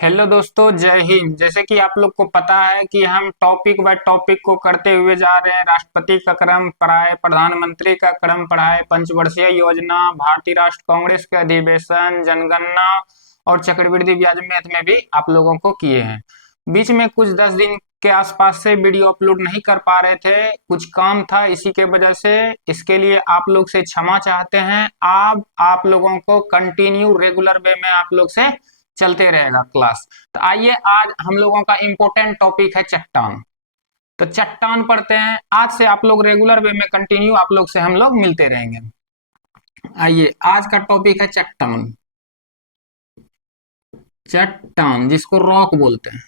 Hello दोस्तों, जय हिंद। जैसे कि आप लोग को पता है कि हम टॉपिक बाय टॉपिक को करते हुए जा रहे हैं। राष्ट्रपति का क्रम पढ़ाए, प्रधानमंत्री का क्रम पढ़ाए, पंचवर्षीय योजना, भारतीय राष्ट्र कांग्रेस के अधिवेशन, जनगणना और चक्रवृद्धि ब्याज मैथ में भी आप लोगों को किए हैं। बीच में कुछ 10 दिन के आसपास से वीडियो अपलोड नहीं कर पा रहे थे, कुछ काम था, इसी के वजह से। इसके लिए आप लोग से क्षमा चाहते हैं। आप लोगों को कंटिन्यू रेगुलर वे में आप लोग से चलते रहेगा क्लास। तो आइए, आज हम लोगों का इम्पोर्टेंट टॉपिक है चट्टान। तो चट्टान पढ़ते हैं। आज से आप लोग रेगुलर वे में कंटिन्यू आप लोग से हम लोग मिलते रहेंगे। आइए, आज का टॉपिक है चट्टान। चट्टान जिसको रॉक बोलते हैं।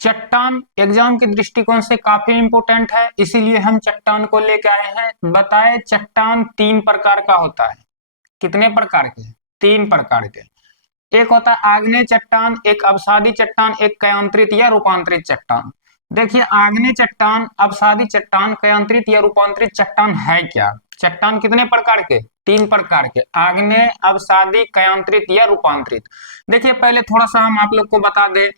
चट्टान एग्जाम के दृष्टिकोण से काफी इंपोर्टेंट है, इसीलिए हम चट्टान को लेके आए हैं। बताए, चट्टान 3 प्रकार का होता है। कितने प्रकार के? 3 प्रकार के। एक होता है आग्नेय चट्टान, एक अवसादी चट्टान, एक कयांत्रित या रूपांतरित चट्टान। देखिए, आग्नेय चट्टान, अवसादी चट्टान, कयांत्रित या रूपांतरित चट्टान है क्या? चट्टान कितने प्रकार के? 3 प्रकार के। आग्नेय, अवसादी, कयांत्रित या रूपांतरित। देखिए, पहले थोड़ा सा हम आप लोग को बता दें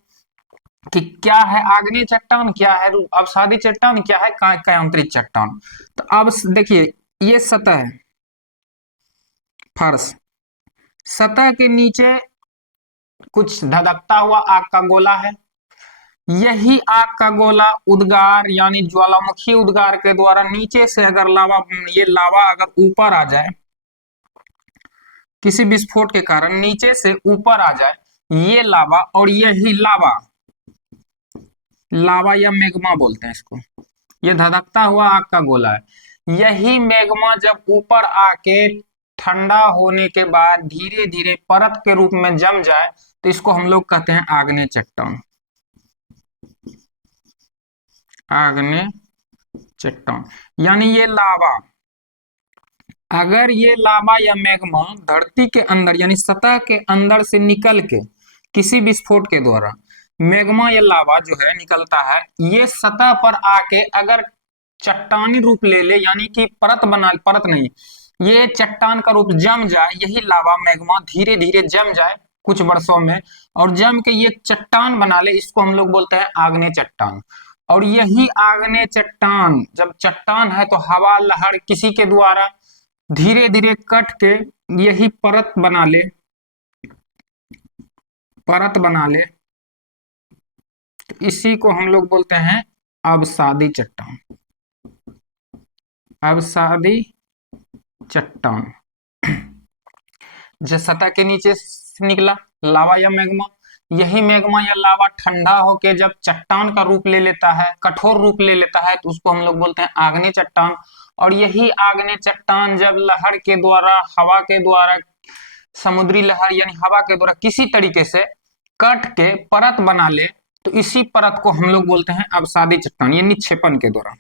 कि क्या है आग्नेय चट्टान, क्या है अवसादी चट्टान, क्या है कयांत्रित चट्टान। तो अब देखिए, ये सतह है, फर्श। सतह के नीचे कुछ धधकता हुआ आग का गोला है। यही आग का गोला उद्गार यानी ज्वालामुखी उद्गार के द्वारा नीचे से अगर ये लावा अगर ऊपर आ जाए, किसी विस्फोट के कारण नीचे से ऊपर आ जाए ये लावा, और यही लावा, लावा या मैग्मा बोलते हैं इसको, ये धधकता हुआ आग का गोला है। यही मैग्मा जब ऊपर आके ठंडा होने के बाद धीरे धीरे परत के रूप में जम जाए तो इसको हम लोग कहते हैं आग्नेय चट्टान। आग्नेय चट्टान यानी ये लावा, अगर ये लावा या मैग्मा धरती के अंदर यानी सतह के अंदर से निकल के किसी विस्फोट के द्वारा मैग्मा या लावा जो है निकलता है, ये सतह पर आके अगर चट्टानी रूप ले ले यानी कि परत नहीं, ये चट्टान का रूप जम जाए, यही लावा मैग्मा धीरे धीरे जम जाए कुछ वर्षों में और जम के ये चट्टान बना ले, इसको हम लोग बोलते हैं आग्नेय चट्टान। और यही आग्नेय चट्टान जब चट्टान है तो हवा लहर किसी के द्वारा धीरे धीरे कट के यही परत बना ले, तो इसी को हम लोग बोलते हैं अवसादी चट्टान। अवसादी चट्टान जो सतह के नीचे से निकला लावा या मैग्मा, यही मैग्मा या लावा ठंडा होके जब चट्टान का रूप ले लेता है, कठोर रूप ले लेता है, तो उसको हम लोग बोलते हैं आग्नेय चट्टान। और यही आग्नेय चट्टान जब लहर के द्वारा, हवा के द्वारा, समुद्री लहर यानी हवा के द्वारा किसी तरीके से कट के परत बना ले, तो इसी परत को हम लोग बोलते हैं अवसादी चट्टान, ये निक्षेपण के द्वारा।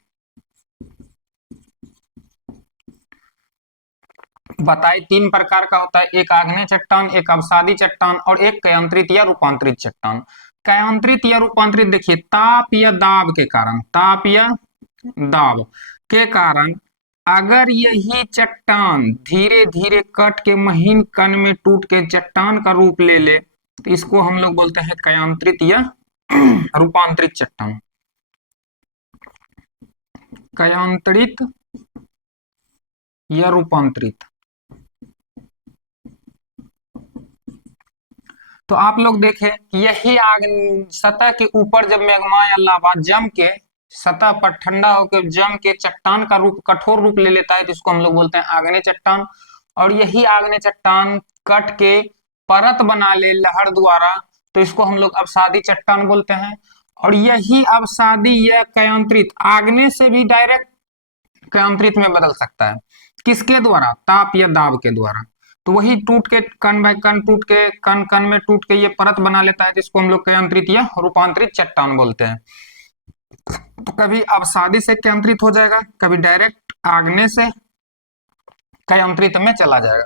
बताए 3 प्रकार का होता है, एक आग्नेय चट्टान, एक अवसादी चट्टान और एक कयांत्रित या रूपांतरित चट्टान। कयांत्रित या रूपांतरित देखिए, ताप या दाब के कारण, ताप या दाब के कारण अगर यही चट्टान धीरे धीरे कट के महीन कण में टूट के चट्टान का रूप ले ले, तो इसको हम लोग बोलते हैं कयांत्रित या रूपांतरित चट्टान। कयांत्रित या रूपांतरित। तो आप लोग देखें, यही आग सतह के ऊपर जब मैग्मा या लावा जम के सतह पर ठंडा होकर जम के चट्टान का रूप, कठोर रूप ले लेता है, तो इसको हम लोग बोलते हैं आग्नेय चट्टान। और यही आग्नेय चट्टान कट के परत बना ले लहर द्वारा, तो इसको हम लोग अवसादी चट्टान बोलते हैं। और यही अवसादी या कयांत्रित आग्नेय से भी डायरेक्ट कयांत्रित में बदल सकता है। किसके द्वारा? ताप या दाब के द्वारा। तो वही टूट के कण बाय कण टूट के कण कण में टूट के ये परत बना लेता है, जिसको हम लोग कयांत्रित या रूपांतरित चट्टान बोलते हैं। तो कभी अवसादी से कयांत्रित हो जाएगा, कभी डायरेक्ट आग्नेय से कयांत्रित में चला जाएगा।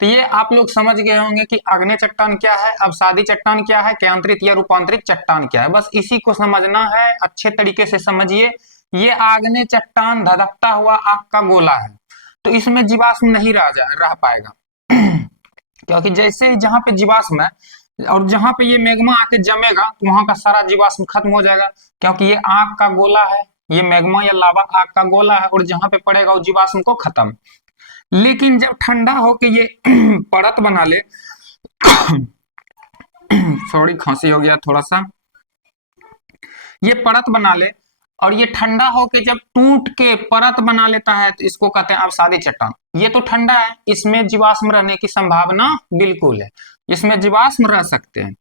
तो ये आप लोग समझ गए होंगे कि आग्नेय चट्टान क्या है, अवसादी चट्टान क्या है, कयांत्रित या रूपांतरित चट्टान क्या है। बस इसी को समझना है, अच्छे तरीके से समझिए। ये आग्नेय चट्टान धधकता हुआ आग का गोला है, तो इसमें जीवाश्म नहीं रह पाएगा। क्योंकि जैसे ही जहां पे जीवाश्म है और जहां पे ये मैग्मा आके जमेगा तो वहां का सारा जीवाश्म खत्म हो जाएगा, क्योंकि ये आग का गोला है, ये मैग्मा या लावा आग का गोला है और जहां पे पड़ेगा वो जीवाश्म को खत्म। लेकिन जब ठंडा होके ये परत बना ले सॉरी खांसी हो गया थोड़ा सा, ये परत बना ले और ये ठंडा होके जब टूट के परत बना लेता है तो इसको कहते हैं अवसादी चट्टान। ये तो ठंडा है, इसमें जीवाश्म रहने की संभावना बिल्कुल है, इसमें जीवाश्म रह सकते हैं।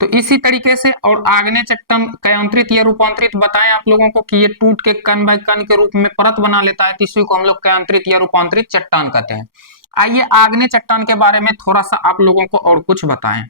तो इसी तरीके से और आग्नेय चट्टान कयांतरित या रूपांतरित बताएं आप लोगों को कि ये टूट के कण बाय कण के रूप में परत बना लेता है, तो इसी को हम लोग कयांतरित या रूपांतरित चट्टान कहते हैं। आइए आग्नेय चट्टान के बारे में थोड़ा सा आप लोगों को और कुछ बताएं।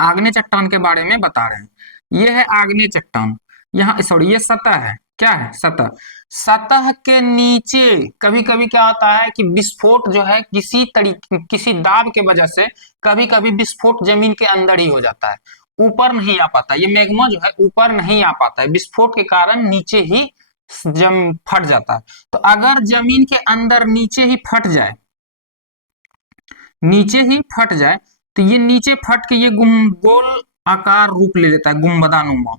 आग्नेय चट्टान के बारे में बता रहे हैं, ये है आग्नेय चट्टान, यहाँ सॉरी ये सतह है, क्या है सतह। सतह के नीचे कभी कभी क्या होता है कि विस्फोट जो है किसी तरीके किसी दाब के वजह से कभी कभी विस्फोट जमीन के अंदर ही हो जाता है, ऊपर नहीं आ पाता, ये मैग्मा जो है ऊपर नहीं आ पाता है, विस्फोट के कारण नीचे ही जम फट जाता है। तो अगर जमीन के अंदर नीचे ही फट जाए, नीचे ही फट जाए तो ये नीचे फट के ये गोल आकार रूप ले लेता है, गुंबदानुमा।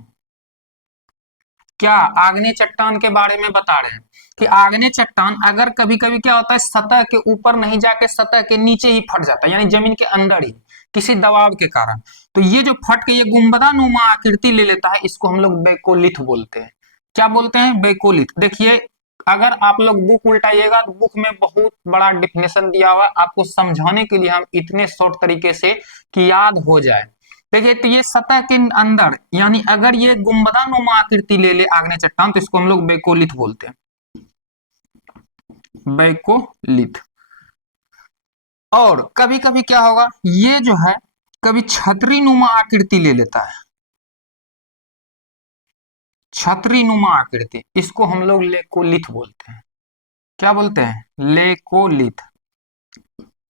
क्या आग्नेय चट्टान के बारे में बता रहे हैं कि आग्नेय चट्टान अगर कभी कभी क्या होता है सतह के ऊपर नहीं जाके सतह के नीचे ही फट जाता है, यानी जमीन के अंदर ही किसी दबाव के कारण, तो ये जो फट के ये गुंबदानुमा आकृति ले लेता है, इसको हम लोग बेकोलिथ बोलते हैं। क्या बोलते हैं? बेकोलिथ। देखिए अगर आप लोग बुक उल्टाइएगा तो बुक में बहुत बड़ा डिफिनेशन दिया हुआ है, आपको समझाने के लिए हम इतने शॉर्ट तरीके से कि याद हो जाए। देखिए तो ये सतह के अंदर यानी अगर ये गुंबदानुमा आकृति ले ले आग्नेय चट्टान तो इसको हम लोग बेकोलिथ बोलते हैं, बेकोलिथ। और कभी कभी क्या होगा ये जो है कभी छतरी नुमा आकृति ले लेता है, छतरी नुमा आकृति, इसको हम लोग लेकोलिथ बोलते हैं। क्या बोलते हैं? लेकोलिथ।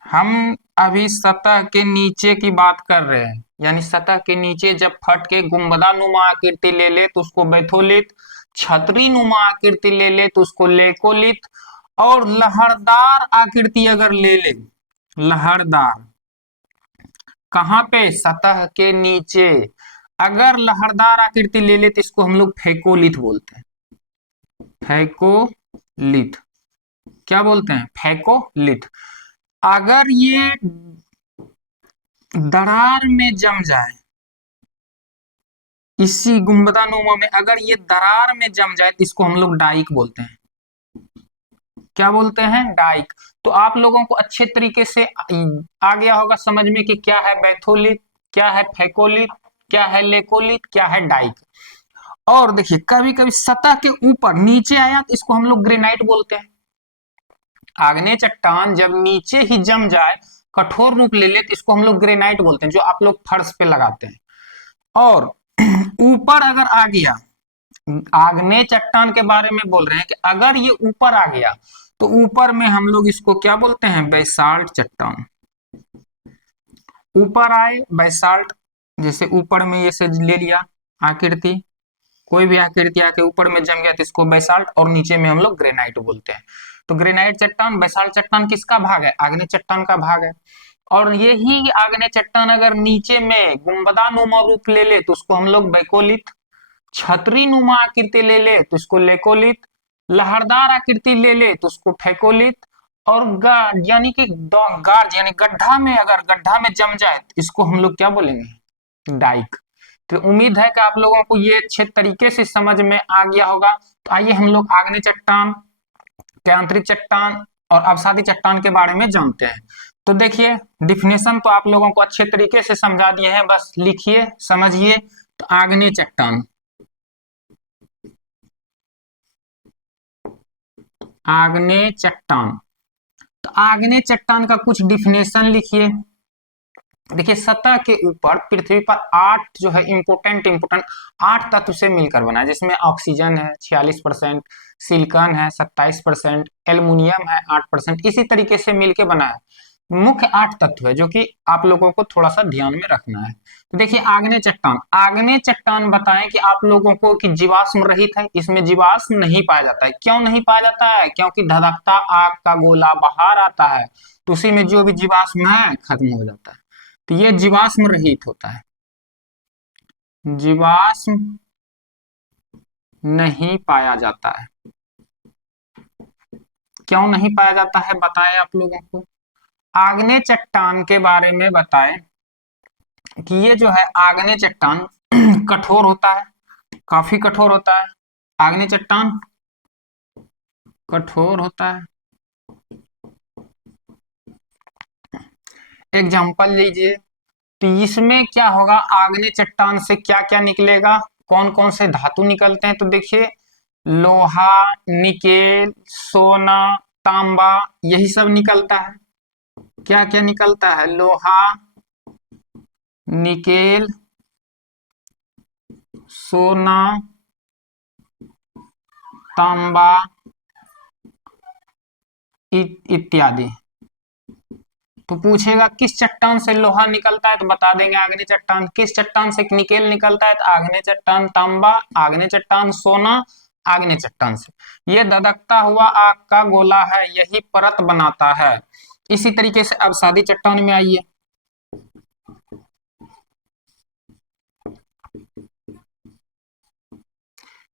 हम अभी सतह के नीचे की बात कर रहे हैं, यानी सतह के नीचे जब फट के गुंबदानुमा आकृति ले ले तो उसको बैथोलिथ, छतरी नुमा आकृति ले ले तो उसको लेकोलिथ, और लहरदार आकृति अगर ले ले, लहरदार कहाँ पे? सतह के नीचे अगर लहरदार आकृति ले ले तो इसको हम लोग फेकोलिथ बोलते हैं, फेकोलिथ। क्या बोलते हैं? फेकोलिथ। अगर ये दरार में जम जाए, इसी गुंबदानुमा में अगर ये दरार में जम जाए तो इसको हम लोग डाइक बोलते हैं। क्या बोलते हैं? डाइक। तो आप लोगों को अच्छे तरीके से आ गया होगा समझ में कि क्या है बैथोलिथ, क्या है फेकोलिथ, क्या है लेकोलिथ, क्या है डाइक। और देखिए कभी कभी सतह के ऊपर नीचे आया तो इसको हम लोग ग्रेनाइट बोलते हैं। आग्नेय चट्टान जब नीचे ही जम जाए, कठोर रूप ले ले तो इसको हम लोग ग्रेनाइट बोलते हैं, जो आप लोग फर्श पे लगाते हैं। और ऊपर अगर आ गया, आग्नेय चट्टान के बारे में बोल रहे हैं कि अगर ये ऊपर आ गया तो ऊपर में हम लोग इसको क्या बोलते हैं? बैसाल्ट चट्टान। ऊपर आए बैसाल्ट, जैसे ऊपर में ये से ले लिया आकृति, कोई भी आकृति आके ऊपर में जम गया तो इसको बैसाल्ट, और नीचे में हम लोग ग्रेनाइट बोलते हैं। तो ग्रेनाइट चट्टान बैसाल्ट चट्टान किसका भाग है? आग्नेय चट्टान का भाग है। और यही आग्नेय चट्टान अगर नीचे में गुंबदानुमा रूप ले ले तो उसको हम लोग बैकोलिथ, छतरी नुमा आकृति ले ले तो इसको लेकोलिथ, लहरदार आकृति ले ले तो उसको फेकोलिथ, और गार्ड यानी कि गार्ड यानी गड्ढा में अगर गड्ढा में जम जाए तो इसको हम लोग क्या बोलेंगे? डाइक। तो उम्मीद है कि आप लोगों को ये अच्छे तरीके से समझ में आ गया होगा। तो आइए हम लोग आग्नेय चट्टान, कयांतरित चट्टान और अवसादी चट्टान के बारे में जानते हैं। तो देखिए डिफिनेशन तो आप लोगों को अच्छे तरीके से समझा दिए हैं, बस लिखिए समझिए। तो आग्नेय चट्टान, आग्नेय चट्टान, तो आग्नेय चट्टान का कुछ डिफिनेशन लिखिए। देखिए सतह के ऊपर पृथ्वी पर 8 जो है इंपोर्टेंट 8 तत्व से मिलकर बना है, जिसमें ऑक्सीजन है 46%, सिलिकॉन है 27%, एल्युमिनियम है 8%, इसी तरीके से मिलकर बना है। मुख्य 8 तत्व है जो कि आप लोगों को थोड़ा सा ध्यान में रखना है। तो देखिए आग्नेय चट्टान, आग्नेय चट्टान बताएं कि आप लोगों को कि जीवाश्म रहित है, इसमें जीवाश्म नहीं पाया जाता है। क्यों नहीं पाया जाता है? क्योंकि धधकता आग का गोला बाहर आता है तो उसी में जो भी जीवाश्म है खत्म हो जाता है, तो ये जीवाश्म रहित होता है। जीवाश्म नहीं पाया जाता है। क्यों नहीं पाया जाता है बताएं आप लोगों को। आग्नेय चट्टान के बारे में बताएं कि ये जो है आग्नेय चट्टान कठोर होता है, काफी कठोर होता है। आग्नेय चट्टान कठोर होता है। एग्जाम्पल लीजिए, तो इसमें क्या होगा, आग्नेय चट्टान से क्या क्या निकलेगा, कौन कौन से धातु निकलते हैं, तो देखिए लोहा, निकेल, सोना, तांबा, यही सब निकलता है। क्या क्या निकलता है? लोहा, निकेल, सोना, तांबा इत्यादि। तो पूछेगा किस चट्टान से लोहा निकलता है, तो बता देंगे आग्नेय चट्टान। किस चट्टान से निकेल निकलता है, तो आग्नेय चट्टान। तांबा, आग्नेय चट्टान। सोना, आग्नेय चट्टान से। ये धधकता हुआ आग का गोला है, यही परत बनाता है। इसी तरीके से अब सादी चट्टान में आइए।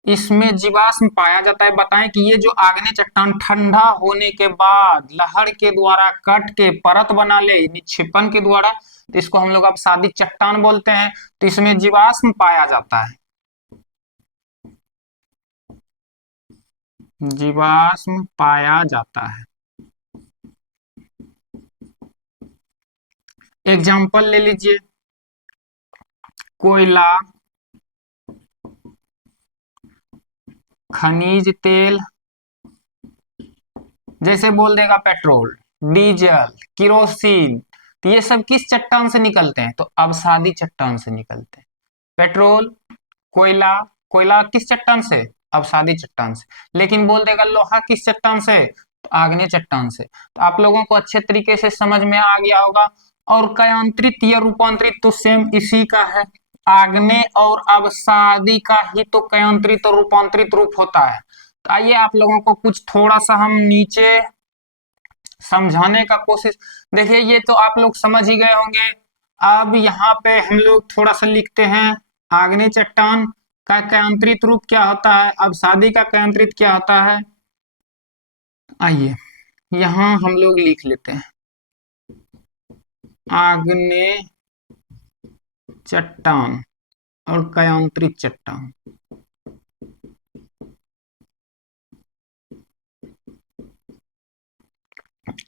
इसमें जीवाश्म पाया जाता है। बताएं कि ये जो आग्नेय चट्टान ठंडा होने के बाद लहर के द्वारा कट के परत बना ले निक्षेपण के द्वारा, तो इसको हम लोग अब सादी चट्टान बोलते हैं। तो इसमें जीवाश्म पाया जाता है, जीवाश्म पाया जाता है। एग्जाम्पल ले लीजिए, कोयला, खनिज तेल, जैसे बोल देगा पेट्रोल, डीजल, किरोसिन, तो ये सब किस चट्टान से निकलते हैं, तो अवसादी चट्टान से निकलते हैं। पेट्रोल, कोयला, कोयला किस चट्टान से? अवसादी चट्टान से। लेकिन बोल देगा लोहा किस चट्टान से, तो आग्नेय चट्टान से। तो आप लोगों को अच्छे तरीके से समझ में आ गया होगा। और कयांत्रित या रूपांतरित तो सेम इसी का है। आग्नेय और अवसादी का ही तो कयांत्रित और रूपांतरित रूप होता है। तो आइए आप लोगों को कुछ थोड़ा सा हम नीचे समझाने का कोशिश। देखिए ये तो आप लोग समझ ही गए होंगे। अब यहाँ पे हम लोग थोड़ा सा लिखते हैं, आग्नेय चट्टान का कयांत्रित रूप क्या होता है, अवसादी का कयांत्रित क्या होता है। आइए यहाँ हम लोग लिख लेते हैं, आग्नेय चट्टान और कयांत्रित चट्टान।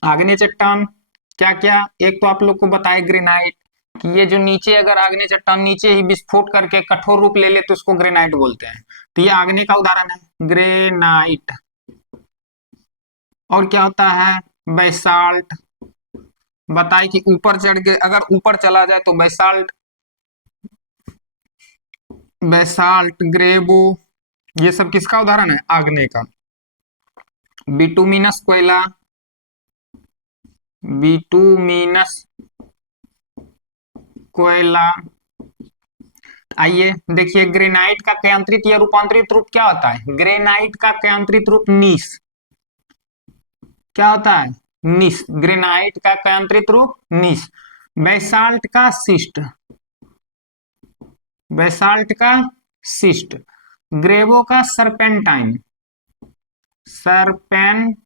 आग्नेय चट्टान क्या क्या, एक तो आप लोग को बताए ग्रेनाइट, कि ये जो नीचे अगर आग्नेय चट्टान नीचे ही विस्फोट करके कठोर रूप ले ले तो उसको ग्रेनाइट बोलते हैं। तो ये आग्नेय का उदाहरण है, ग्रेनाइट। और क्या होता है, बैसाल्ट। बताए कि ऊपर चढ़ के अगर ऊपर चला जाए तो बैसाल्ट, बैसाल्ट, ग्रेबो, ये सब किसका उदाहरण है, आग्नेय का। बिटुमिनस कोयला, बिटुमिनस कोयला। आइए देखिए ग्रेनाइट का कयांत्रित या रूपांतरित रूप क्या होता है। ग्रेनाइट का कयांत्रित रूप नीस, क्या होता है, नीस। ग्रेनाइट का कयांत्रित रूप नीस। बैसाल्ट का सिस्ट, बैसाल्ट का सिस्ट। ग्रेवो का सरपेंटाइन, सरपेंटाइन।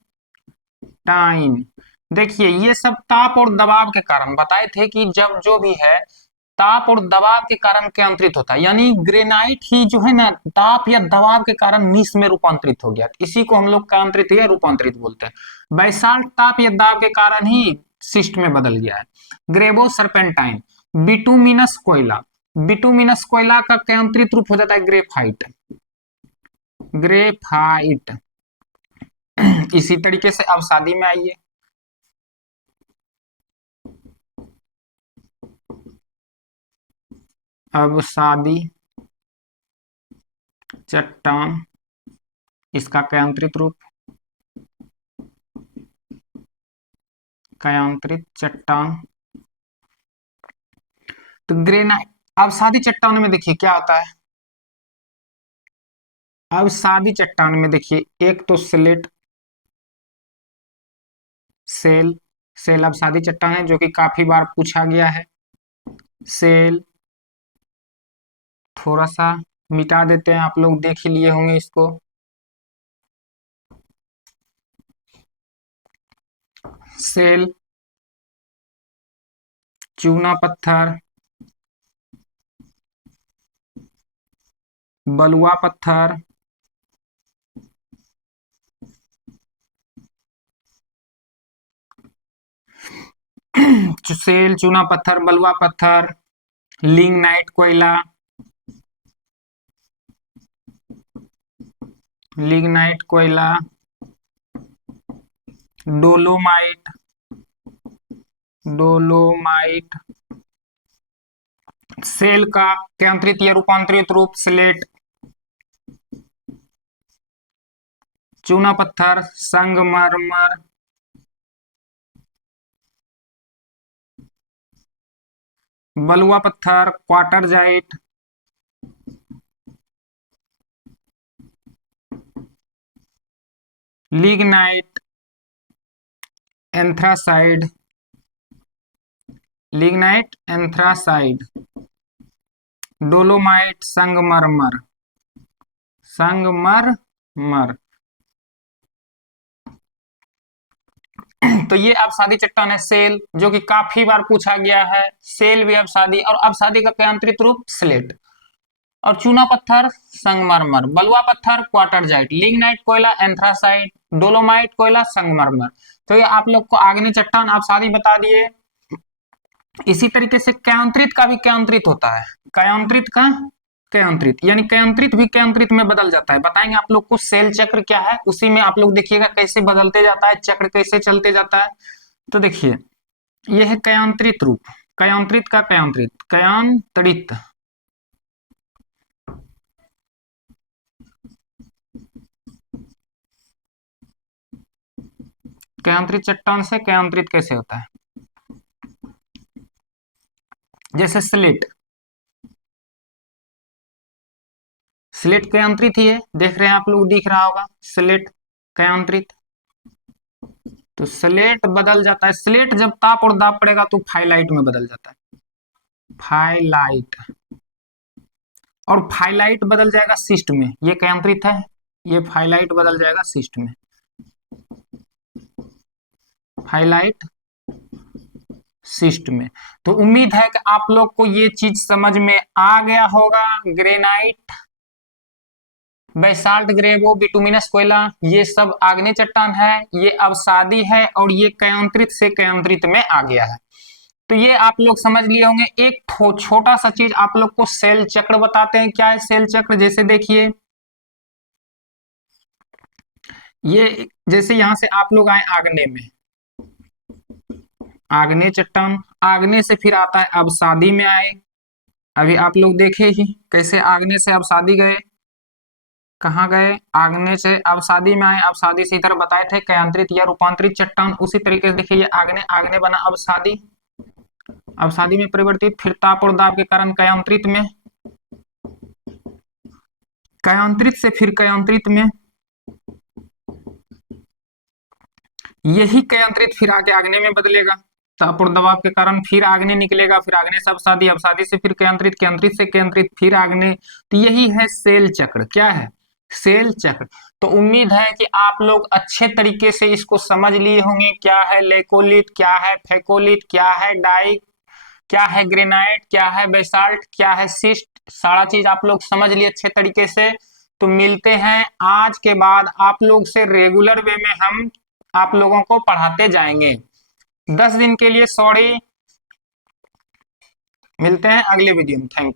देखिए ये सब ताप और दबाव के कारण बताए थे कि जब जो भी है ताप और दबाव के कारण केंद्रित होता है, यानी ग्रेनाइट ही जो है ना ताप या दबाव के कारण नीस में रूपांतरित हो गया, इसी को हम लोग केंद्रित या रूपांतरित बोलते हैं। बैसाल्ट ताप या दबाव के कारण ही सिस्ट में बदल गया है। ग्रेबो सरपेंटाइन, बिटुमिनस कोयला, बिटुमिनस कोयला का केंद्रित रूप हो जाता है ग्रेफाइट, ग्रेफाइट। इसी तरीके से अब शादी में आइए, अब शादी चट्टान, इसका केंद्रित रूप कयांत्रित चट्टान। तो ग्रेनाइट, अब सादी चट्टान में देखिए क्या होता है। अब सादी चट्टान में देखिए, एक तो स्लेट, सेल। सेल अब सादी चट्टान है जो कि काफी बार पूछा गया है। सेल थोड़ा सा मिटा देते हैं, आप लोग देख ही लिए होंगे इसको। सेल, चूना पत्थर, बलुआ पत्थर, सेल, चूना पत्थर, बलुआ पत्थर, लिग्नाइट कोयला, लिग्नाइट कोयला, डोलोमाइट, डोलोमाइट। सेल का केंद्रित या रूपांतरित रूप स्लेट, चूना पत्थर संगमरमर, बलुआ पत्थर क्वार्टरजाइट, लिग्नाइट एंथ्रासाइड, लिग्नाइट एंथ्रासाइड, डोलोमाइट संगमरमर, संगमरमर। तो ये अवसादी चट्टान है सेल, जो कि काफी बार पूछा गया है। सेल भी अवसादी, और अवसादी का केंद्रित रूप स्लेट। और चूना पत्थर संगमरमर, बलुआ पत्थर क्वार्टरजाइट, लिग्नाइट कोयला एंथ्रासाइड, डोलोमाइट कोयला संगमरमर। तो ये आप लोग को आग्नेय चट्टान अवसादी बता दिए। इसी तरीके से कयांत्रित का भी कयांत्रित होता है। कयांत्रित का कयांत्रित, यानी कयांत्रित भी कयांत्रित में बदल जाता है। बताएंगे आप लोग को सेल चक्र क्या है, उसी में आप लोग देखिएगा कैसे बदलते जाता है, चक्र कैसे चलते जाता है। तो देखिए, यह है कयांत्रित रूप। कयांत्रित का कयांत्रित, कयांत्रित, कयांत्रित चट्टान से कयांत्रित कैसे होता है। जैसे स्लेट, स्लेट कयांत्रित ही है, देख रहे हैं आप लोग, दिख रहा होगा स्लेट कयांत्रित। तो स्लेट बदल जाता है, स्लेट जब ताप और दाब पड़ेगा तो फाइलाइट में बदल जाता है, फाइलाइट। और फाइलाइट बदल जाएगा सिस्ट में, ये कयांत्रित है, ये फाइलाइट बदल जाएगा सिस्ट में, फाइलाइट सिस्ट में। तो उम्मीद है कि आप लोग को ये चीज समझ में आ गया होगा। ग्रेनाइट, बेसाल्ट, ग्रेवो, बिटुमिनस कोयला, ये सब आग्नेय चट्टान है, ये अवसादी है, और ये कयांत्रित से कयांत्रित में आ गया है। तो ये आप लोग समझ लिए होंगे। एक छोटा सा चीज आप लोग को सेल चक्र बताते हैं। क्या है सेल चक्र, जैसे देखिए, ये जैसे यहां से आप लोग आए आग्नेय में, आग्नेय चट्टान, आग्नेय से फिर आता है अवसादी में आए। अभी आप लोग देखे ही कैसे आग्नेय से अवसादी गए, कहाँ गए, आग्नेय से अवसादी में आए, अवसादी से इधर बताए थे कयांत्रित या रूपांतरित चट्टान। उसी तरीके से देखिए, ये आग्नेय, आग्नेय बना अवसादी, अवसादी में परिवर्तित, फिर ताप और दाब के कारण कयांत्रित में, कयांत्रित से फिर कयांत्रित में, यही कयांत्रित फिर आके आग्नेय में बदलेगा, ताप और दबाव के कारण फिर आग्नेय निकलेगा, फिर आग्नेय से अवसादी, अवसादी से फिर कयांत्रित, कयांत्रित से कयांत्रित, फिर आग्नेय। तो यही है सेल चक्र। क्या है, सेल चक्र। तो उम्मीद है कि आप लोग अच्छे तरीके से इसको समझ लिए होंगे। क्या है लेकोलिथ, क्या है फेकोलिथ, क्या है डाई, क्या है ग्रेनाइट, क्या है बेसाल्ट, क्या है सिस्ट, सारा चीज आप लोग समझ लिए अच्छे तरीके से। तो मिलते हैं आज के बाद आप लोग से रेगुलर वे में, हम आप लोगों को पढ़ाते जाएंगे। 10 दिन के लिए सॉरी, मिलते हैं अगले वीडियो में। Thank you.